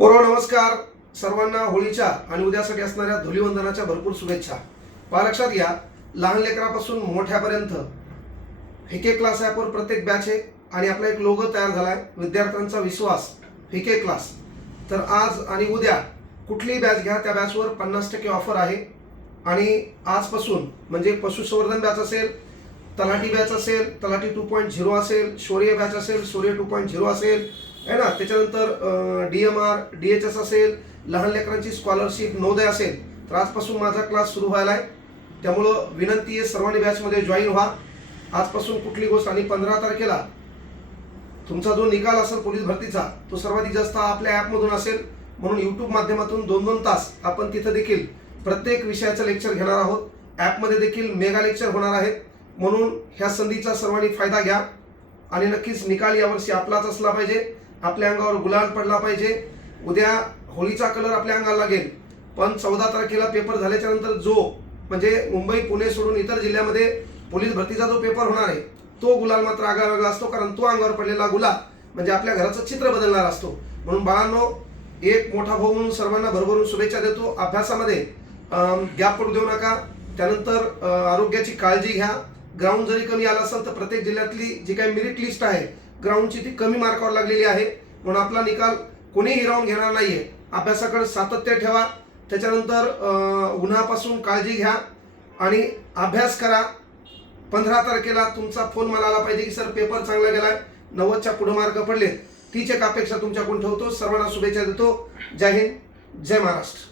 पोरो नमस्कार. सर्वांना होळीच्या आणि उद्यासाठी असणाऱ्या धुलीवंदनाच्या भरपूर शुभेच्छा. लक्षात घ्या, लहान लेकरापासून मोठ्यापर्यंत हिके क्लास ॲपवर प्रत्येक बॅच आहे आणि आपला एक लोगो तयार झाला आहे, विद्यार्थ्यांचा विश्वास हिके क्लास. तर आज आणि उद्या कुठलीही बॅच घ्या, त्या बॅचवर 50% ऑफर आहे. आणि आजपासून म्हणजे पशुसंवर्धन बॅच असेल, तलाठी बॅच असेल, तलाठी 2.0 असेल, शौर्य बॅच असेल, शौर्य 2.0 असेल है ना, त्याच्यानंतर DMR DHS असेल, लहान लेकरांची स्कॉलरशिप नवोदय असेल, तर आजपासून माझा क्लास सुरू व्हायला आहे. त्यामुळं विनंती आहे, सर्वांनी बॅचमध्ये जॉईन व्हा. आजपासून कुठली गोष्ट. आणि 15 तारखेला तुमचा जो निकाल असेल पोलीस भरतीचा, तो सर्वाधिक जास्त आपल्या ॲपमधून असेल. म्हणून यूट्यूब माध्यमातून 2-2 तास आपण तिथं देखील प्रत्येक विषयाचं लेक्चर घेणार आहोत. ॲपमध्ये देखील मेगा लेक्चर होणार आहेत. म्हणून ह्या संधीचा सर्वांनी फायदा घ्या आणि नक्कीच निकाल यावर्षी आपलाच असला पाहिजे, आपल्या अंगावर गुलाल पडला पाहिजे. उद्या होळीचा कलर आपल्या अंगाला लागेल, पण 14 तारखेला पेपर झाल्याच्या नंतर जो म्हणजे मुंबई पुणे सोडून इतर जिल्ह्यामध्ये पोलीस भरतीचा जो पेपर होणार आहे, तो गुलाल मात्र आगळा वेगळा असतो. कारण तो अंगावर पडलेला गुलाल म्हणजे आपल्या घराचं चित्र बदलणार असतो. म्हणून बाळांनो, एक मोठा भाऊ म्हणून सर्वांना भरभरून शुभेच्छा देतो. अभ्यासामध्ये गॅप पडू देऊ नका. त्यानंतर आरोग्याची काळजी घ्या. ग्राउंड जरी कमी आला असेल तर प्रत्येक जिल्ह्यातली जी काही मेरिट लिस्ट आहे ग्राउंडची, ती कमी मार्कावर लागलेली आहे. म्हणून आपला निकाल कोणीही हिरावून घेणार नाहीये. अभ्यासाकडे सातत्य ठेवा. त्याच्यानंतर उन्हापासून काळजी घ्या आणि अभ्यास करा. 15 तारखेला तुमचा फोन मला आला पाहिजे की सर पेपर चांगला गेलाय, 90च्या पुढे मार्क पडले. तीच एक अपेक्षा तुमच्याकडून ठेवतो. सर्वांना शुभेच्छा देतो. जय हिंद, जय महाराष्ट्र.